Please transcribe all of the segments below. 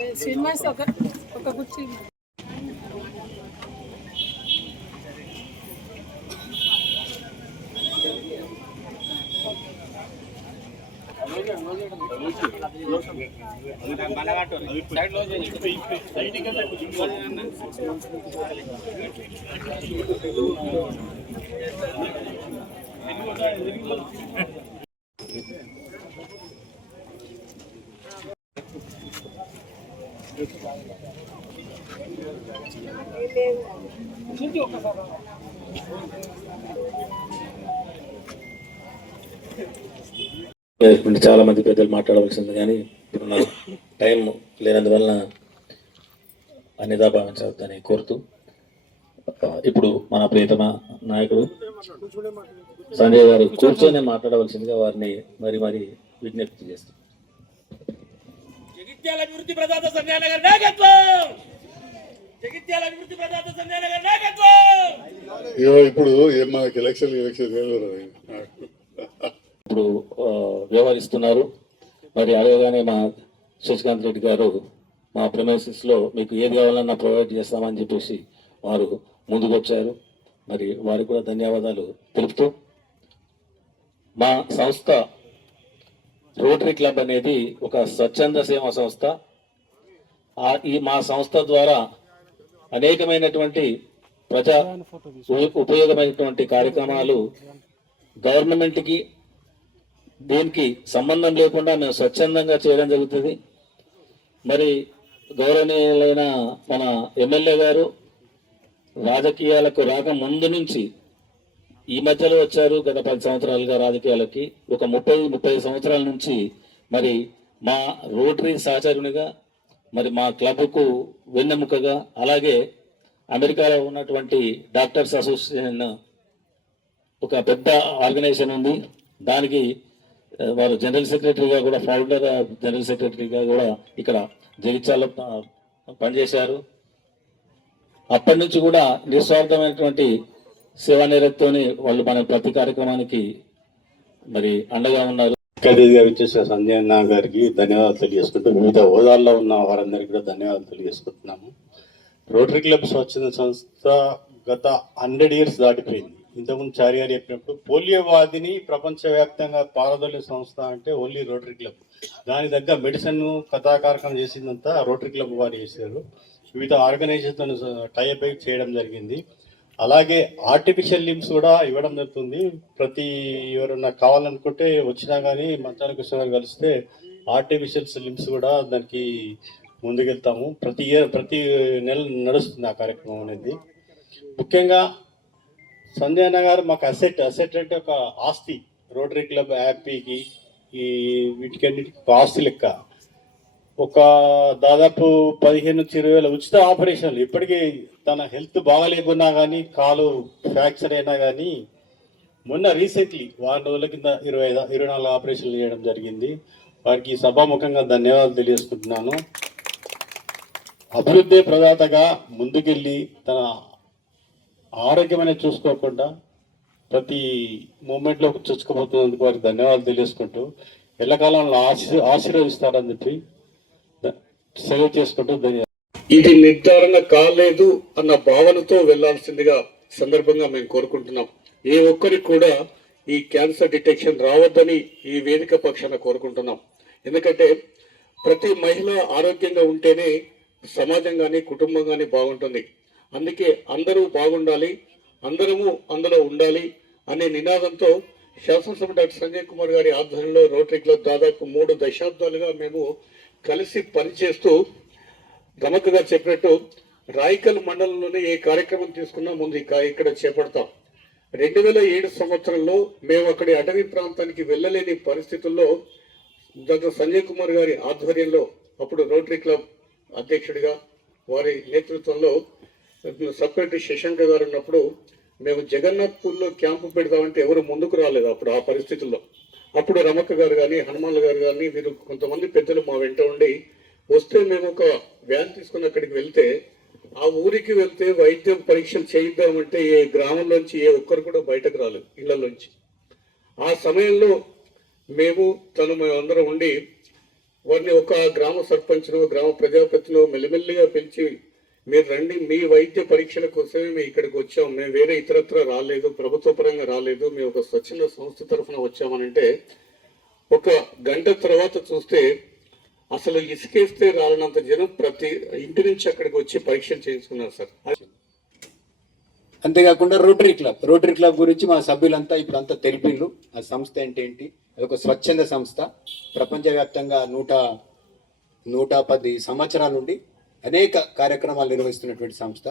ఏ, శ్రీనివాస్ ఒక ఒక కుర్చీ. చాలా మంది పెద్దలు మాట్లాడవలసింది కానీ ఇప్పుడు టైం లేనందువలన అన్నిదా భావించవద్దని కోరుతూ ఇప్పుడు మన ప్రియతమ నాయకుడు సంజయ్ గారు కూర్చొని మాట్లాడవలసిందిగా వారిని మరి మరి విజ్ఞప్తి చేస్తాం. జగిత్యాల అభివృద్ధి ప్రదాత సంజయ్ నగర్ నాయకత్వం! ఇప్పుడు ఏం మనకి ఎలక్షన్ ఎలక్షన్ ఇప్పుడు వ్యవహరిస్తున్నారు. మరి అడగగానే మా శశికాంత్ రెడ్డి గారు మా premises లో మీకు ఏది కావాలన్నా ప్రొవైడ్ చేస్తామని చెప్పేసి వారు ముందుకు వచ్చారు మరి వారికి కూడా ధన్యవాదాలు తెలుపుతూ మా సంస్థ రోటరీ క్లబ్ అనేది ఒక స్వచ్ఛంద సేవా సంస్థ. ఆ ఈ మా సంస్థ ద్వారా అనేకమైనటువంటి ప్రజా ఉపయోగమైనటువంటి కార్యక్రమాలు గవర్నమెంట్కి దీనికి సంబంధం లేకుండా మేము స్వచ్ఛందంగా చేయడం జరుగుతుంది. మరి గౌరవనీయులైన మన ఎమ్మెల్యే గారు రాజకీయాలకు రాక ముందు నుంచి ఈ మధ్యలో వచ్చారు గత పది సంవత్సరాలుగా రాజకీయాలకి. ఒక ముప్పై ముప్పై సంవత్సరాల నుంచి మరి మా రోటరీ సహచరునిగా మరి మా క్లబ్కు వెన్నెముకగా అలాగే అమెరికాలో ఉన్నటువంటి డాక్టర్స్ అసోసియేషన్ ఒక పెద్ద ఆర్గనైజేషన్ ఉంది. దానికి వారు జనరల్ సెక్రటరీగా కూడా ఫౌండర్ జనరల్ సెక్రటరీగా కూడా ఇక్కడ జగిత్యాల పనిచేశారు. అప్పటి నుంచి కూడా నిస్వార్థమైనటువంటి సేవా నిరతితోని వాళ్ళు మన ప్రతి కార్యక్రమానికి మరి అండగా ఉన్నారు. అతిథిగా విచ్చేసిన సంజయ్ గారికి ధన్యవాదాలు తెలియజేసుకుంటూ వివిధ హోదాల్లో ఉన్న వారందరికీ కూడా ధన్యవాదాలు తెలియజేసుకుంటున్నాము. రోటరీ క్లబ్ స్వచ్ఛంద సంస్థ గత హండ్రెడ్ ఇయర్స్ దాటిపోయింది. ఇంతకుముందు చారి గారు చెప్పినప్పుడు పోలియో వ్యాధిని ప్రపంచవ్యాప్తంగా పారదోలే సంస్థ అంటే ఓన్లీ రోటరీ క్లబ్ దాని దగ్గర మెడిసిన్ కథాకారకం చేసిందంతా రోటరీ క్లబ్ వారు చేశారు. వివిధ ఆర్గనైజేషన్ టైప్ చేయడం జరిగింది. అలాగే ఆర్టిఫిషియల్ లిమ్స్ కూడా ఇవ్వడం జరుగుతుంది. ప్రతి ఎవరన్నా కావాలనుకుంటే వచ్చినా కానీ మంచాల కృష్ణ గారు కలిస్తే ఆర్టిఫిషియల్ లిమ్స్ కూడా దానికి ముందుకెళ్తాము. ప్రతి ఇయర్ ప్రతి నెల నడుస్తుంది ఆ కార్యక్రమం అనేది. ముఖ్యంగా సంజయ్ అన్న గారు మాకు అసెట్ అసెట్ అంటే ఒక ఆస్తి. రోటరీ క్లబ్ హ్యాపీకి ఈ వీటికన్నిటికి ఆస్తి లెక్క. ఒక దాదాపు పదిహేను నుంచి ఇరవై వేల ఉచిత ఆపరేషన్లు. ఇప్పటికీ తన హెల్త్ బాగాలేకున్నా కానీ కాలు ఫ్రాక్చర్ అయినా కానీ మొన్న రీసెంట్లీ వారం రోజుల కింద ఇరవై ఐదు ఇరవై నాలుగు ఆపరేషన్లు చేయడం జరిగింది. వారికి సభాముఖంగా ధన్యవాదాలు తెలియజేసుకుంటున్నాను. అభివృద్ధి ప్రదాతగా ముందుకెళ్ళి తన ఆరోగ్యమైన చూసుకోకుండా ప్రతి మూమెంట్లో చొచ్చుకుపోతున్నందుకు వారికి ధన్యవాదాలు తెలియజేసుకుంటూ ఎల్లకాలంలో ఆశీ ఆశీర్వదిస్తారని చెప్పి ద- సెలవు చేసుకుంటూ ధన్యవాదాలు. ఇది నిర్ధారణ కాలేదు అన్న భావనతో వెళ్ళాల్సిందిగా సందర్భంగా మేము కోరుకుంటున్నాం. ఏ ఒక్కరికి కూడా ఈ క్యాన్సర్ డిటెక్షన్ రావద్దని ఈ వేదిక పక్షాన కోరుకుంటున్నాం. ఎందుకంటే ప్రతి మహిళ ఆరోగ్యంగా ఉంటేనే సమాజం కానీ కుటుంబం కానీ బాగుంటుంది. అందుకే అందరూ బాగుండాలి అందరము అందులో ఉండాలి అనే నినాదంతో శాసనసభ డాక్టర్ సంజయ్ కుమార్ గారి ఆధ్వర్యంలో రోటరీ క్లబ్ దాదాపు మూడు దశాబ్దాలుగా మేము కలిసి పనిచేస్తూ గమకగా చెప్పినట్టు రాయికల్ మండలంలోనే ఏ కార్యక్రమం తీసుకున్నా ముందు ఇక్కడ చేపడతాం. రెండు వేల ఏడు సంవత్సరంలో మేము అక్కడి అటవీ ప్రాంతానికి వెళ్ళలేని పరిస్థితుల్లో డాక్టర్ సంజయ్ కుమార్ గారి ఆధ్వర్యంలో అప్పుడు రోటరీ క్లబ్ అధ్యక్షుడిగా వారి నేతృత్వంలో సపరేటరీ శశాంక గారు ఉన్నప్పుడు మేము జగన్నాథ్పూర్లో క్యాంపు పెడతామంటే ఎవరు ముందుకు రాలేదు అప్పుడు ఆ పరిస్థితుల్లో. అప్పుడు రమక్క గారు కానీ హనుమాన్ గారు కానీ వీరు కొంతమంది పెద్దలు మా వెంట ఉండి వస్తే మేము ఒక వ్యాన్ తీసుకుని అక్కడికి వెళ్తే ఆ ఊరికి వెళ్తే వైద్యం పరీక్షలు చేయిద్దామంటే ఏ గ్రామంలోంచి ఏ ఒక్కరు కూడా బయటకు రాలేదు ఇళ్ళలోంచి. ఆ సమయంలో మేము తను మేమందరం ఉండి వారిని ఒక గ్రామ సర్పంచ్ను గ్రామ ప్రజాపతిలో మెల్లిమెల్లిగా పిలిచి మీరు రండి మీ వైద్య పరీక్షల కోసమే మేము ఇక్కడికి వచ్చాం. మేము వేరే ఇతరత్ర రాలేదు ప్రభుత్వ పరంగా రాలేదు. మేము ఒక స్వచ్ఛంద సంస్థ తరఫున వచ్చామనంటే ఒక గంట తర్వాత చూస్తే అసలు ఇసుకేస్తే రాలనంత జనం ప్రతి ఇంటి నుంచి అక్కడికి వచ్చి పరీక్షలు చేయించుకున్నారు సార్. అంతేకాకుండా రోటరీ క్లబ్ రోటరీ క్లబ్ గురించి మా సభ్యులంతా ఇప్పుడు అంతా తెలిపిళ్ళు ఆ సంస్థ అంటే ఏంటి? అది ఒక స్వచ్ఛంద సంస్థ. ప్రపంచవ్యాప్తంగా నూట నూట పది సంవత్సరాల నుండి అనేక కార్యక్రమాలు నిర్వహిస్తున్నటువంటి సంస్థ.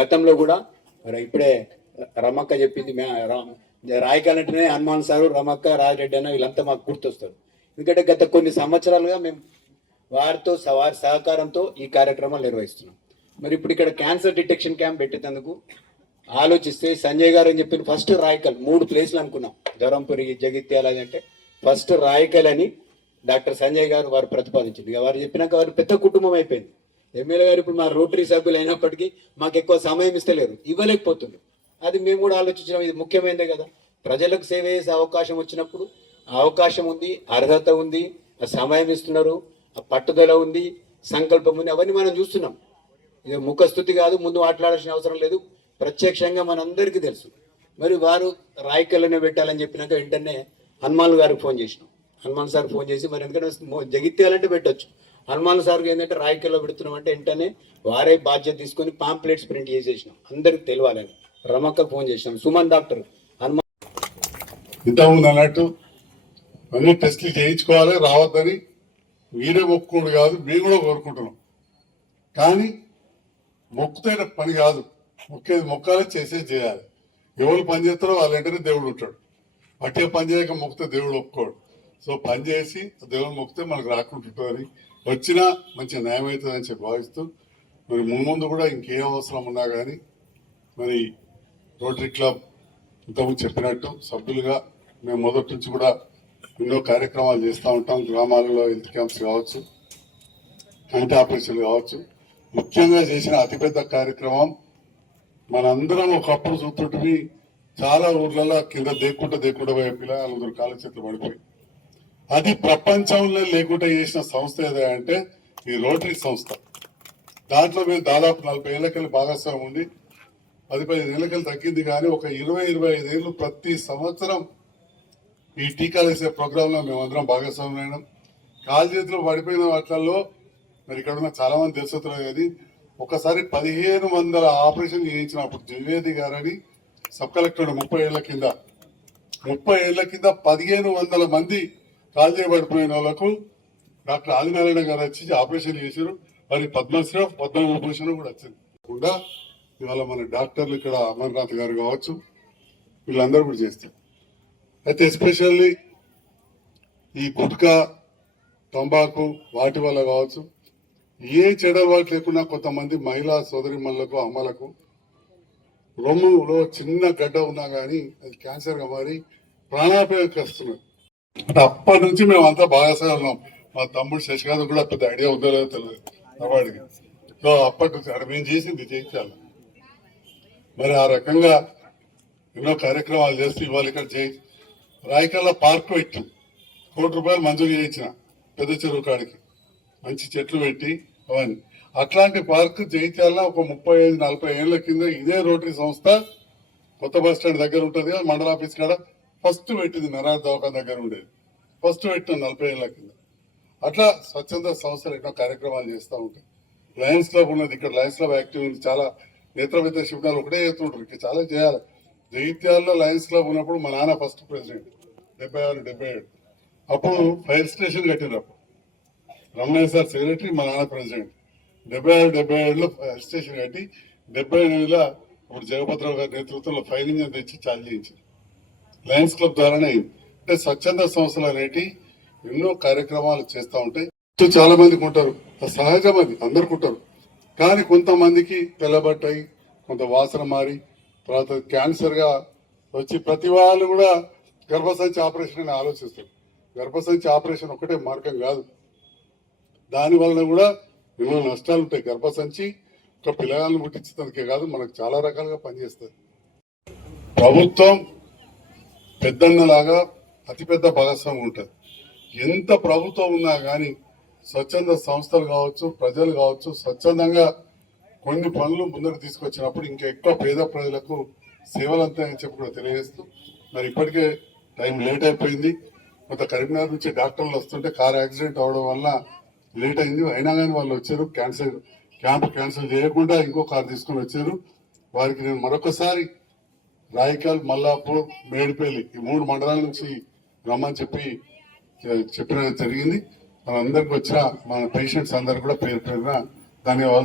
గతంలో కూడా మరి ఇప్పుడే రమక్క చెప్పింది మే రా- రాయకాలంటేనే హనుమాన్ సారు రమక్క రాజరెడ్డి అన్న వీళ్ళంతా మాకు గుర్తొస్తారు. ఎందుకంటే గత కొన్ని సంవత్సరాలుగా మేము వారితో వారి సహకారంతో ఈ కార్యక్రమాలు నిర్వహిస్తున్నాం. మరి ఇప్పుడు ఇక్కడ క్యాన్సర్ డిటెక్షన్ క్యాంప్ పెట్టేందుకు ఆలోచిస్తే సంజయ్ గారు అని చెప్పిన ఫస్ట్ రాయకల్ మూడు ప్లేస్లు అనుకున్నాం. ధరంపురి జగిత్యాల అంటే ఫస్ట్ రాయకల్ అని డాక్టర్ సంజయ్ గారు వారు ప్రతిపాదించింది వారు చెప్పినాక వారు పెద్ద కుటుంబం అయిపోయింది. ఎమ్మెల్యే గారు ఇప్పుడు మా రోటరీ సభ్యులు అయినప్పటికీ మాకు ఎక్కువ సమయం ఇస్తలేరు ఇవ్వలేకపోతుంది అది మేము కూడా ఆలోచించినాం ఇది ముఖ్యమైనదే కదా. ప్రజలకు సేవ చేసే అవకాశం వచ్చినప్పుడు ఆ అవకాశం ఉంది అర్హత ఉంది ఆ సమయం ఇస్తున్నారు ఆ పట్టుదల ఉంది సంకల్పం ఉంది అవన్నీ మనం చూస్తున్నాం. ఇది ముఖస్థుతి కాదు ముందు మాట్లాడాల్సిన అవసరం లేదు ప్రత్యక్షంగా మనందరికీ తెలుసు. మరి వారు రాయకల్లోనే పెట్టాలని చెప్పినాక వెంటనే హనుమాన్ గారికి ఫోన్ చేసినాం. హనుమాన్ సార్ ఫోన్ చేసి మరి ఎందుకంటే జగిత్యాలంటే పెట్టొచ్చు. హనుమాన్ సార్కి ఏంటంటే రాయకల్లో పెడుతున్నాం అంటే వెంటనే వారే బాధ్యత తీసుకొని పాంప్లెట్స్ ప్రింట్ చేసేసినాం. అందరికి తెలియాలని రమక్క ఫోన్ చేసినాం. సుమన్ డాక్టర్ హనుమాన్ ఇంతకుముందు అన్నట్టు అన్ని టెస్టులు చేయించుకోవాలి రావద్దని మీరే మొక్కుకోండి కాదు మేము కూడా కోరుకుంటున్నాం. కానీ మొక్కుతైన పని కాదు. మొక్కేది మొక్కాలే చేసేది చేయాలి. ఎవరు పని చేస్తారో వాళ్ళ దేవుడు ఉంటాడు. అట్టే పని చేయక మొక్కితే దేవుడు ఒప్పుకోడు. సో పనిచేసి దేవుడు మొక్కితే మనకు రాకుంటుంటుందని వచ్చినా మంచి న్యాయం అవుతుందని చెప్పి భావిస్తూ మరి ముందు కూడా ఇంకేం అవసరం ఉన్నా కానీ మరి రోటరీ క్లబ్ ఇంతకుముందు చెప్పినట్టు సభ్యులుగా మేము మొదటి నుంచి కూడా ఎన్నో కార్యక్రమాలు చేస్తూ ఉంటాం. గ్రామాలలో హెల్త్ క్యాంప్స్ కావచ్చు కంటి ఆపరేషన్లు కావచ్చు. ముఖ్యంగా చేసిన అతిపెద్ద కార్యక్రమం మనందరం ఒకప్పుడు చూస్తుంటే చాలా ఊర్లలో కింద దేక్కుంటా దేక్కుంటా పోయే పిల్లలు కాళ్ళ చేతులు పడిపోయి అది ప్రపంచంలో లేకుండా చేసిన సంస్థ ఏదో అంటే ఈ రోటరీ సంస్థ. దాంట్లో మేము దాదాపు నలభై ఏళ్ళకెళ్ళి భాగస్వామి ఉండి పది పదిహేను ఏళ్ళకెళ్ళి తగ్గింది కానీ ఒక ఇరవై ఇరవై ఐదేళ్ళు ప్రతి సంవత్సరం ఈ టీకాలు వేసే ప్రోగ్రాంలో మేమందరం భాగస్వామి అయినాం. కాలు చేతిలో పడిపోయిన వాటిల్లో మరి ఇక్కడ ఉన్న చాలా మంది తెలుసుతున్నారు కానీ ఒకసారి పదిహేను వందల ఆపరేషన్ చేయించినప్పుడు ద్వివేది గారని సబ్ కలెక్టర్ ముప్పై ఏళ్ళ కింద ముప్పై ఏళ్ళ కింద పదిహేను వందల మంది కాజీ చేయబడిపోయిన వాళ్ళకు డాక్టర్ ఆదినారాయణ గారు వచ్చి ఆపరేషన్ చేశారు. మరి పద్మశ్రీ పద్మభూషణ్ కూడా వచ్చింది. కూడా ఇవాళ మన డాక్టర్లు ఇక్కడ అమర్నాథ్ గారు కావచ్చు వీళ్ళందరూ కూడా చేస్తారు. అయితే ఎస్పెషల్లీ ఈ గుట్కా తంబాకు వాటి వల్ల కావచ్చు ఏ చెడు అలవాటు లేకుండా కొంతమంది మహిళా సోదరిమణులకు అమ్మలకు రొమ్ములో చిన్న గడ్డ ఉన్నా కానీ అది క్యాన్సర్గా మారి ప్రాణాపాయకి వస్తున్నారు అంటే అప్పటి నుంచి మేము అంతా బాగా ఉన్నాం మా తమ్ముడు శశికాంత్ కూడా పెద్ద ఐడియా ఉందో లేదో తెలియదు అవాడికి. సో అప్పటి నుంచి అక్కడ మేము చేసింది చేయించాలి. మరి ఆ రకంగా ఎన్నో కార్యక్రమాలు చేస్తూ ఇవాళ ఇక్కడ చేయి. రాయకల్లా పార్క్ పెట్టి కోటి రూపాయలు మంజూరు చేయించిన పెద్ద చెరువు కాడికి. మంచి చెట్లు పెట్టి అవన్నీ. అట్లాంటి పార్క్ జయించాల ఒక ముప్పై ఐదు నలభై ఏళ్ళ కింద ఇదే రోటరీ సంస్థ కొత్త బస్ స్టాండ్ దగ్గర ఉంటుంది మండల ఆఫీస్ కాడ. ఫస్ట్ పెట్టింది నరా దవాఖాన దగ్గర ఉండేది ఫస్ట్ పెట్టిన నలభై ఏళ్ళ కింద. అట్లా స్వచ్ఛంద సంస్థలు ఎన్నో కార్యక్రమాలు చేస్తూ ఉంటాయి. లయన్స్ క్లబ్ ఉన్నది ఇక్కడ లయన్స్ క్లబ్ యాక్టివ్ ఉంది. చాలా నేత్రవిద్య శిబిరాలు ఒకటే చేస్తుంటారు. ఇక్కడ చాలా చేయాలి. జగిత్యాల్లో లయన్స్ క్లబ్ ఉన్నప్పుడు మా నాన్న ఫస్ట్ ప్రెసిడెంట్ డెబ్బై ఆరు డెబ్బై ఏడు. అప్పుడు ఫైర్ స్టేషన్ కట్టినారు అప్పుడు. రమణయ్య సార్ సెక్రటరీ మా నాన్న ప్రెసిడెంట్ డెబ్బై ఆరు డెబ్బై ఏడులో ఫైర్ స్టేషన్ కట్టి డెబ్బై ఎనిమిదిలో ఇప్పుడు జగపతిరావు గారి నేతృత్వంలో ఫైర్ ఇంజన్ తెచ్చి చార్జ్ చేయించారు. లయన్స్ క్లబ్ ద్వారానే అంటే స్వచ్ఛంద సంస్థలు అనేటి ఎన్నో కార్యక్రమాలు చేస్తూ ఉంటాయి. చాలా మందికి ఉంటారు సహజం అది. అందరికి ఉంటారు కానీ కొంతమందికి తెల్లబట్టాయి కొంత వాసన మారి తర్వాత క్యాన్సర్గా వచ్చి ప్రతి వాళ్ళు కూడా గర్భసంచి ఆపరేషన్ అని ఆలోచిస్తారు. గర్భసంచి ఆపరేషన్ ఒకటే మార్గం కాదు. దాని వలన కూడా ఎన్నో నష్టాలు ఉంటాయి. గర్భసంచి ఒక పిల్లగాలను పుట్టించినందుకే కాదు మనకు చాలా రకాలుగా పనిచేస్తుంది ప్రభుత్వం పెద్దన్నలాగా అతిపెద్ద భాగస్వామ్యం ఉంటుంది. ఎంత ప్రభుత్వం ఉన్నా కానీ స్వచ్ఛంద సంస్థలు కావచ్చు ప్రజలు కావచ్చు స్వచ్ఛందంగా కొన్ని పనులు ముందుకు తీసుకొచ్చినప్పుడు ఇంకా ఎక్కువ పేద ప్రజలకు సేవలు అంతాయని చెప్పి కూడా తెలియజేస్తూ మరి ఇప్పటికే టైం లేట్ అయిపోయింది. కొంత కరీంనగర్ నుంచి డాక్టర్లు వస్తుంటే కార్ యాక్సిడెంట్ అవడం వల్ల లేట్ అయింది. అయినా కానీ వాళ్ళు వచ్చారు క్యాన్సిల్ క్యాంప్ క్యాన్సిల్ చేయకుండా ఇంకో కార్ తీసుకొని వచ్చారు. వారికి నేను మరొకసారి రాయకల్ మల్లాపూర్ మేడిపల్లి ఈ మూడు మండలాల నుంచి రమ్మని చెప్పి చెప్పిన జరిగింది. మనందరికి వచ్చిన మన పేషెంట్స్ అందరు కూడా పేరు పేరున ధన్యవాదాలు.